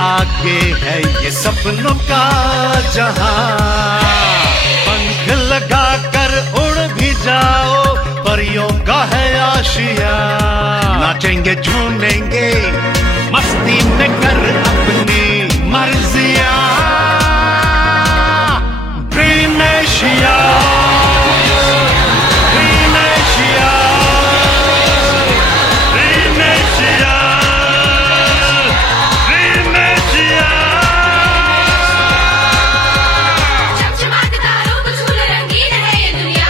आगे है ये सपनों का जहां। पंख लगा कर उड़ भी जाओ, परियों का है आशिया। नाचेंगे झूमेंगे मस्ती में कर अपनी मर्जियां। Dream Asia, dream Asia, dream Asia, dream Asia. चमचमाते तारों को छूले रंगीन है ये दुनिया,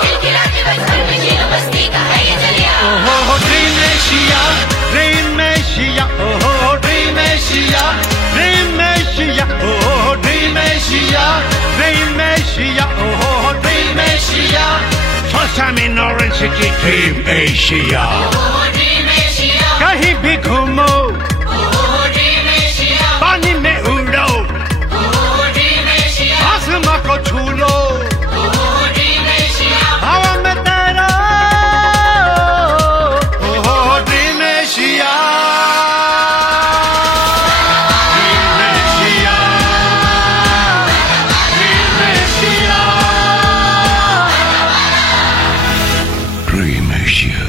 खिलखिलाते बचपन में जीलो बस्ती का है ये जलिया। ओहो ड्रीम एशिया, ड्रीम एशिया, ओहो ड्रीम एशिया, ड्रीम एशिया, ओहो ड्रीम एशिया, ड्रीम एशिया, ओहो dream Asia. First time in Orange City, dream Asia. Dream Asia, कहीं भी घूमो, ड्रीम एशिया, पानी में उड़ो, ड्रीम एशिया, आसमां को छू लो, ड्रीम एशिया। हवा में तैरो, ओहो dream Asia, dream Asia, dream Asia, dream Asia.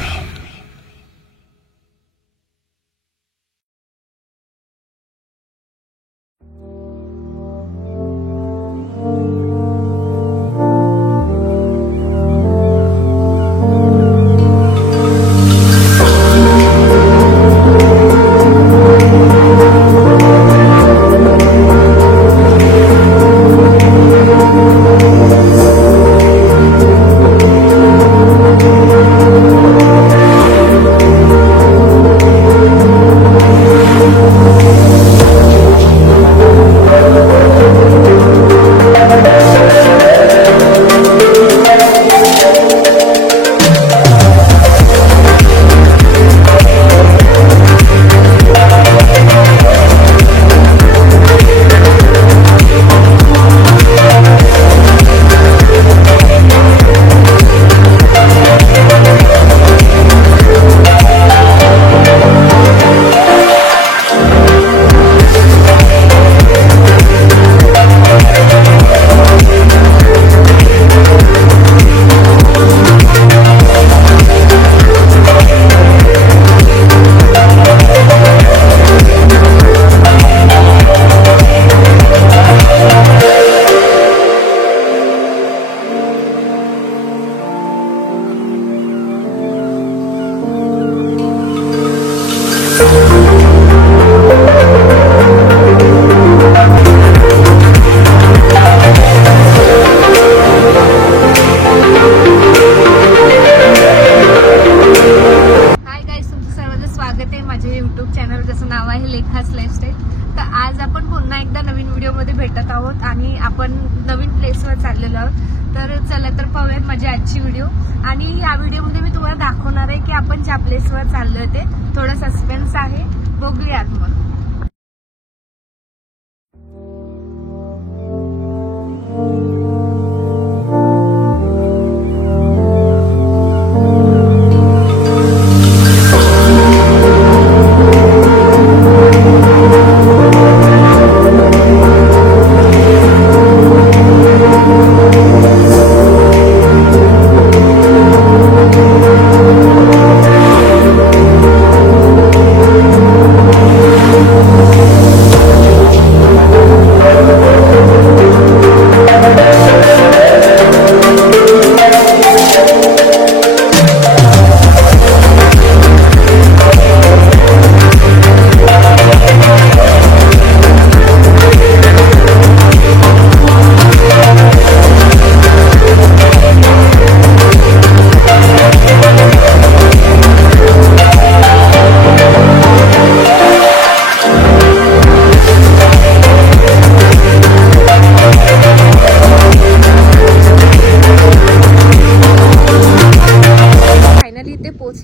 आणि आपण नवीन प्लेसवर चाललेलो आहोत। तर चला तर पाहूयात माझी आजची व्हिडिओ। आणि या व्हिडिओमध्ये मी तुम्हाला दाखवणार आहे की आपण ज्या प्लेसवर चाललोय ते थोडा सस्पेन्स आहे, बघूयात मग।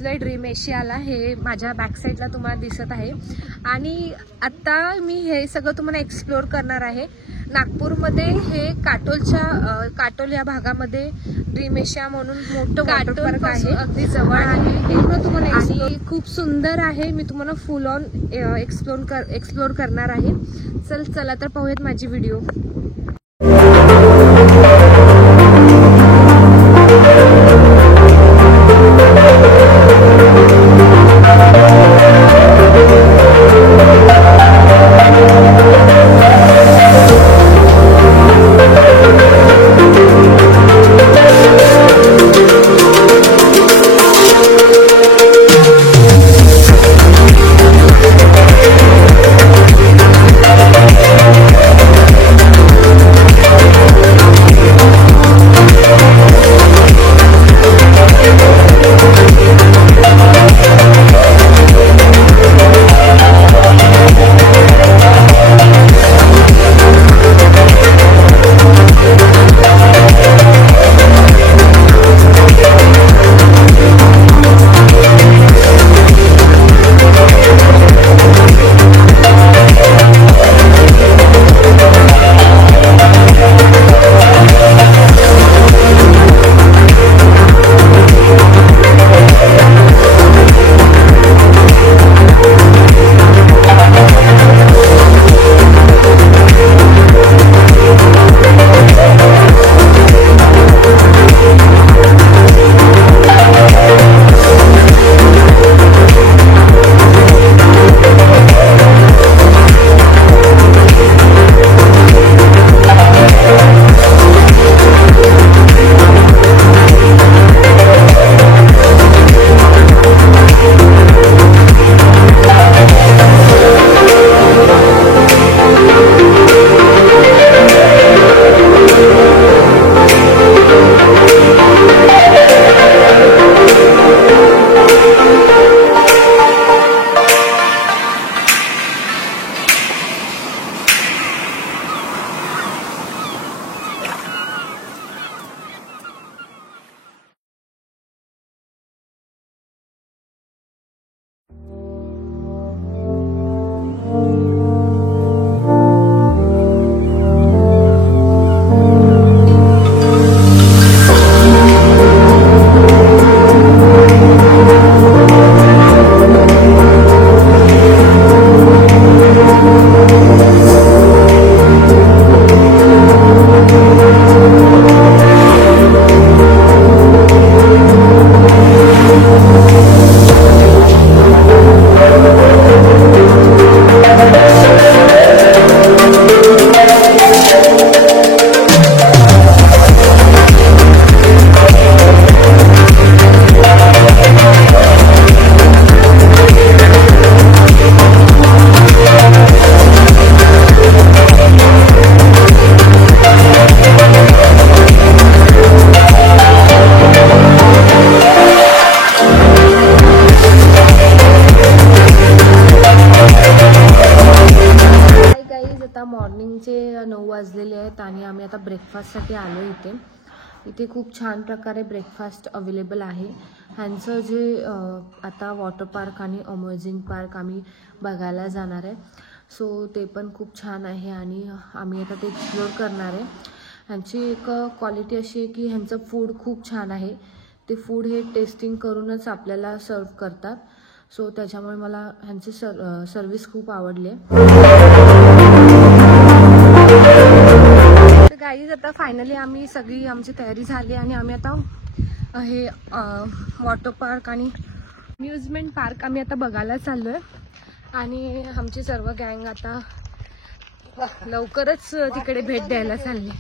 आलेलो आहे ड्रीम एशियाला. हे माझ्या बॅक साईडला तुम्हाला दिसत आहे. आणि आता मी हे सगळं तुम्हाला एक्सप्लोअर करणार आहे. नागपूरमध्ये हे काटोल या भागामध्ये ड्रीम एशिया म्हणून मोठं वॉटर पार्क आहे, अगदी जवळ आहे. हे तुम्हाला आणि खूप सुंदर आहे. मी तुम्हाला फुल ऑन एक्सप्लोअर करणार आहे. चला तर पाहूयात माझी व्हिडिओ. मॉर्निंगचे 9 वाजलेले आहेत आणि आम्ही आता ब्रेकफास्टसाठी आलो इथे. इथे खूप छान प्रकारे ब्रेकफास्ट अवेलेबल आहे. ह्यांचं जे आता वॉटर पार्क आणि अम्युझिंग पार्क आम्ही बघायला जाणार आहे. सो ते पण खूप छान आहे आणि आम्ही आता ते एक्सप्लोअर करणार आहे. ह्यांची एक क्वालिटी अशी आहे की ह्यांचं फूड खूप छान आहे. ते फूड हे टेस्टिंग करूनच आपल्याला सर्व करतात. सो त्याच्यामुळे मला ह्यांची सर्विस खूप आवडली आहे. तर गाईज आता फायनली आम्ही सगळी आमची तयारी झाली आणि आम्ही आता हे वॉटर पार्क आणि अम्युजमेंट पार्क आम्ही आता बघायला चाललो आहे. आणि आमची सर्व गँग आता लवकरच तिकडे भेट द्यायला चालली.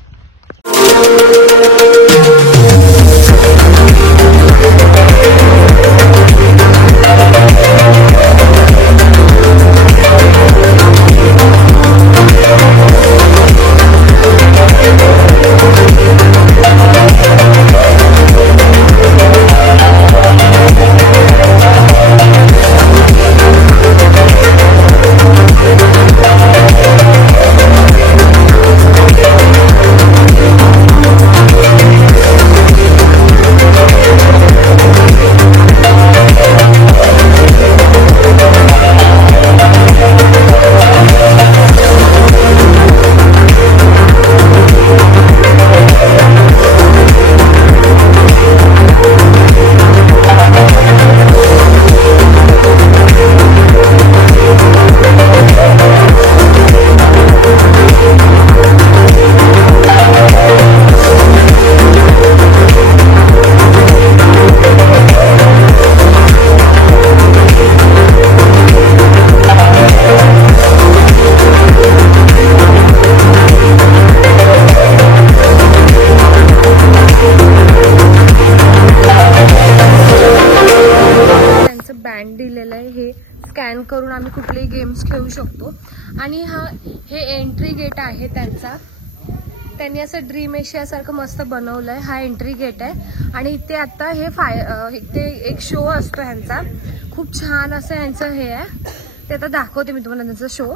स्कॅन करून आम्ही कुठलेही गेम्स खेळू शकतो. आणि हे एंट्री गेट आहे त्यांचा. त्यांनी असं ड्रीम एशियासारखं मस्त बनवलं आहे. हा एंट्री गेट आहे आणि इथे आता हे इथे एक शो असतो ह्यांचा. खूप छान असं ह्यांचं हे आहे. ते आता दाखवते मी तुम्हाला त्यांचा शो.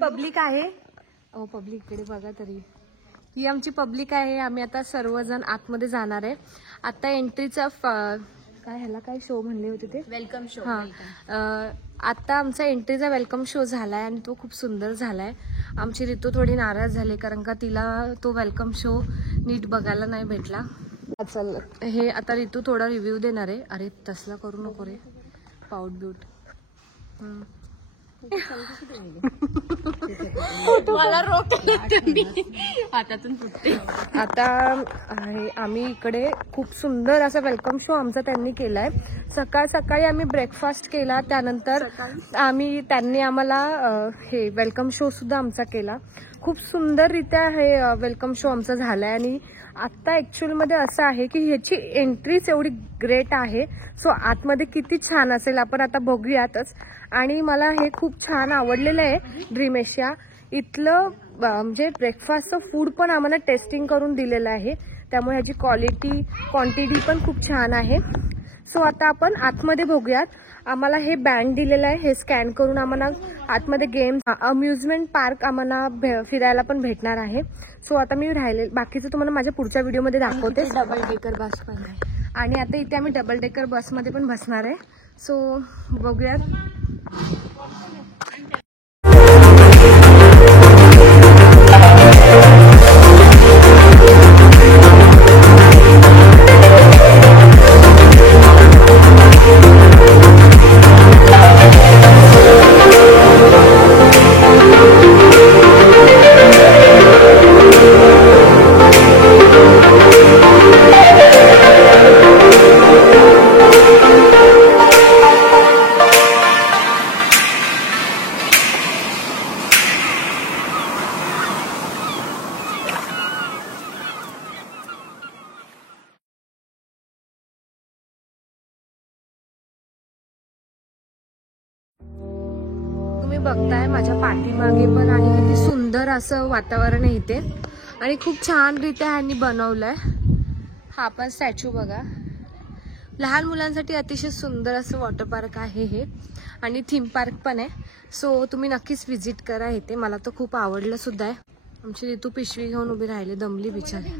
पब्लिक आहे. पब्लिक इकडे बघा तरी. ही आमची पब्लिक आहे. आम्ही आता सर्वजण आतमध्ये जाणार आहे. आता एंट्रीचा काय ह्याला काय शो म्हणले होते ते वेलकम शो. आता आमचा एंट्रीचा वेलकम शो झालाय आणि तो खूप सुंदर झालाय. आमची ऋतू थोडी नाराज झाली कारण का तिला तो वेलकम शो नीट बघायला नाही भेटला. चल हे आता ऋतू थोडा रिव्ह्यू देणार आहे. अरे तसला करू नको रे. पाऊट ब्यूट मला हातातून फुटते. आता आम्ही इकडे खूप सुंदर असा वेलकम शो आमचा त्यांनी केलाय. सकाळी आम्ही ब्रेकफास्ट केला. त्यानंतर त्यांनी आम्हाला हे वेलकम शो सुद्धा आमचा केला. खूप सुंदररित्या हे वेलकम शो आमचा झालाय. आणि आता ऍक्च्युअल मध्ये असं आहे की ह्याची एंट्रीच एवढी ग्रेट आहे. सो आतमध्ये किती छान असेल आपण आता बघूयातच. आणि मला हे खूप छान आवडलेलं आहे ड्रीम एशिया. इथलं म्हणजे ब्रेकफास्टचं फूड पण आम्हाला टेस्टिंग करून दिलेलं आहे. त्यामुळे ह्याची क्वांटिटी पण खूप छान आहे. सो आता आपण आतमध्ये बघूयात. आम्हाला हे बँड दिलेलं आहे. हे स्कॅन करून आम्हाला आतमध्ये गेम्स अम्युजमेंट पार्क आम्हाला फिरायला पण भेटणार आहे. सो आता मी बाकीचं तुम्हाला माझ्या पुढच्या व्हिडिओमध्ये दाखवते. डबल डेकर बस पण आहे. आणि आता इथे आम्ही डबल डेकर बसमध्ये पण बसणार आहे. सो बघूयात. तुम्ही बघताय माझ्या पाठीमागे पण आणि किती सुंदर असं वातावरण आहे इथे. आणि खूप छानरित्या ह्यांनी बनवलंय. हा पण स्टॅच्यू बघा. लहान मुलांसाठी अतिशय सुंदर असं वॉटर पार्क आहे हे. आणि थीम पार्क पण आहे. सो तुम्ही नक्कीच व्हिजिट करा इथे. मला तर खूप आवडलं सुद्धा आहे. आमची ऋतू पिशवी घेऊन उभी राहिली, दमली बिचारी.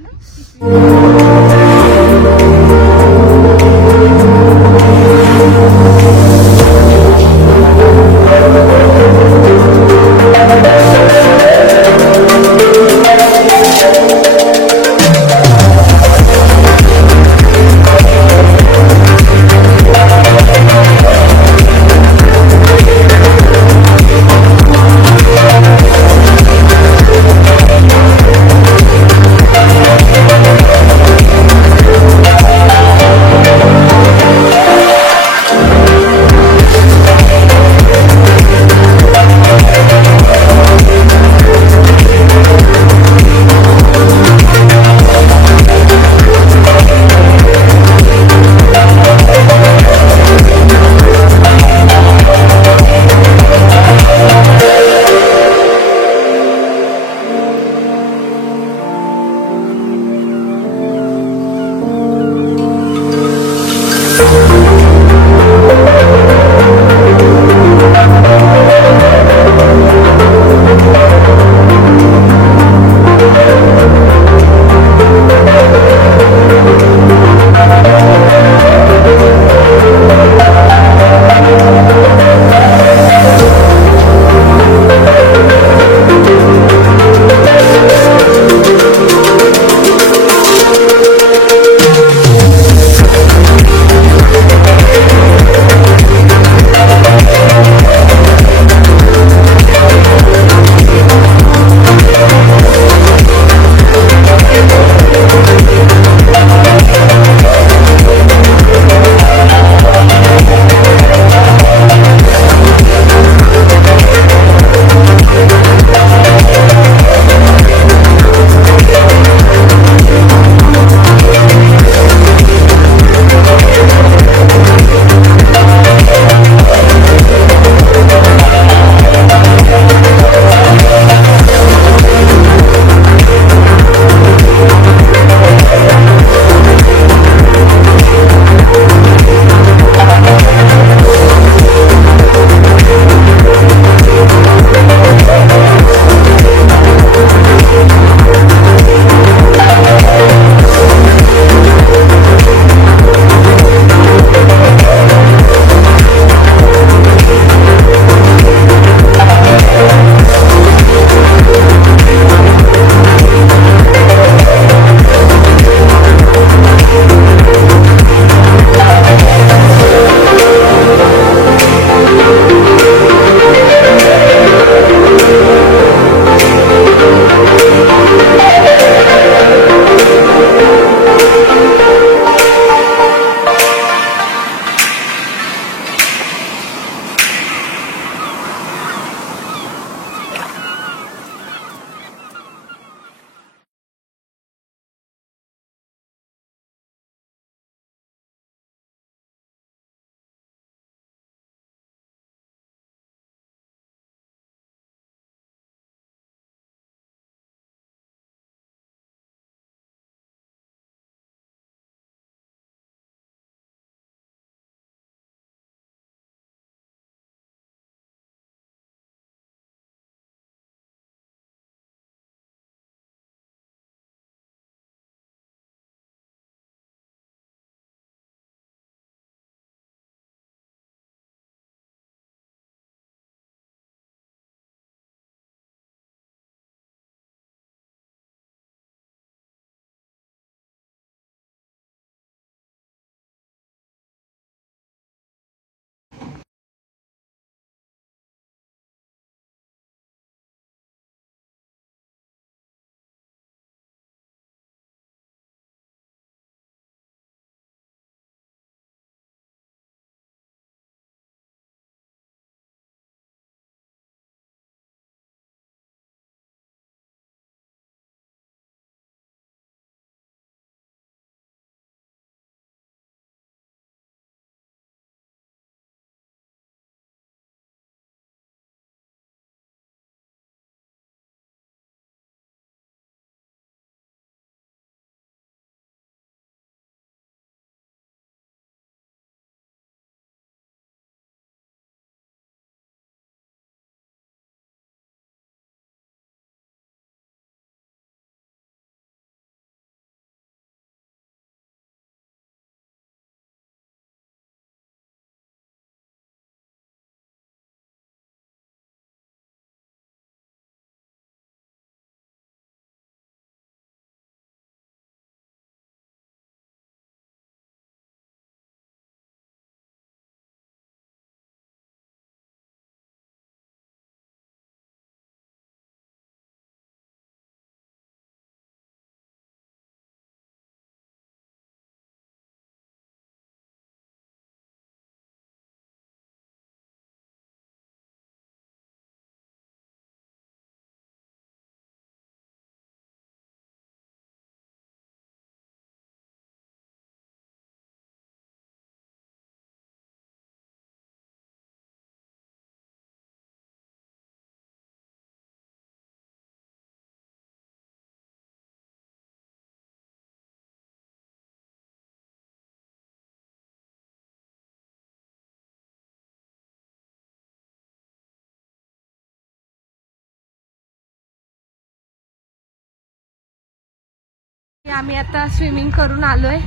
आम्ही आता स्विमिंग करून आलोय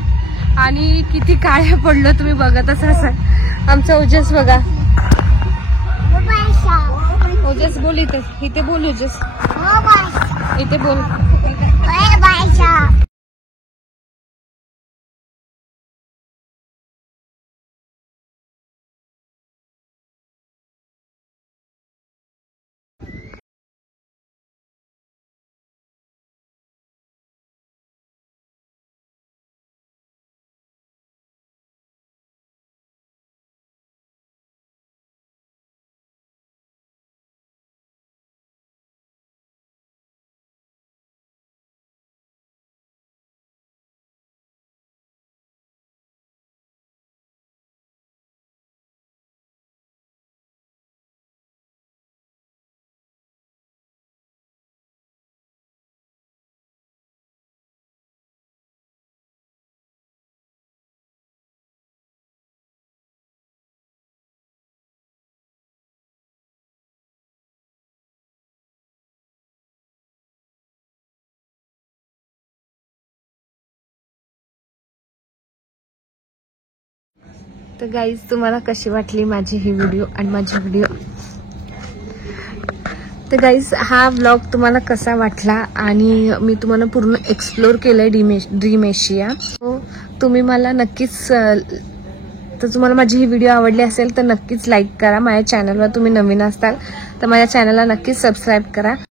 आणि किती काळ्या पडलो तुम्ही बघतच असाल. आमचा ओजस बघा. ओजस बोल इथे बोल ओजस इथे बोल. तर गाईज तुम्हाला कशी वाटली माझी ही व्हिडिओ आणि माझी व्हिडिओ. तर गाईज हा व्लॉग तुम्हाला कसा वाटला आणि मी तुम्हाला पूर्ण एक्सप्लोर केलंय ड्रीम एशिया. तुम्ही मला नक्कीच तर तुम्हाला माझी ही व्हिडिओ आवडली असेल तर नक्कीच लाईक करा. माझ्या चॅनलवर तुम्ही नवीन असाल तर माझ्या चॅनलला नक्कीच सबस्क्राईब करा.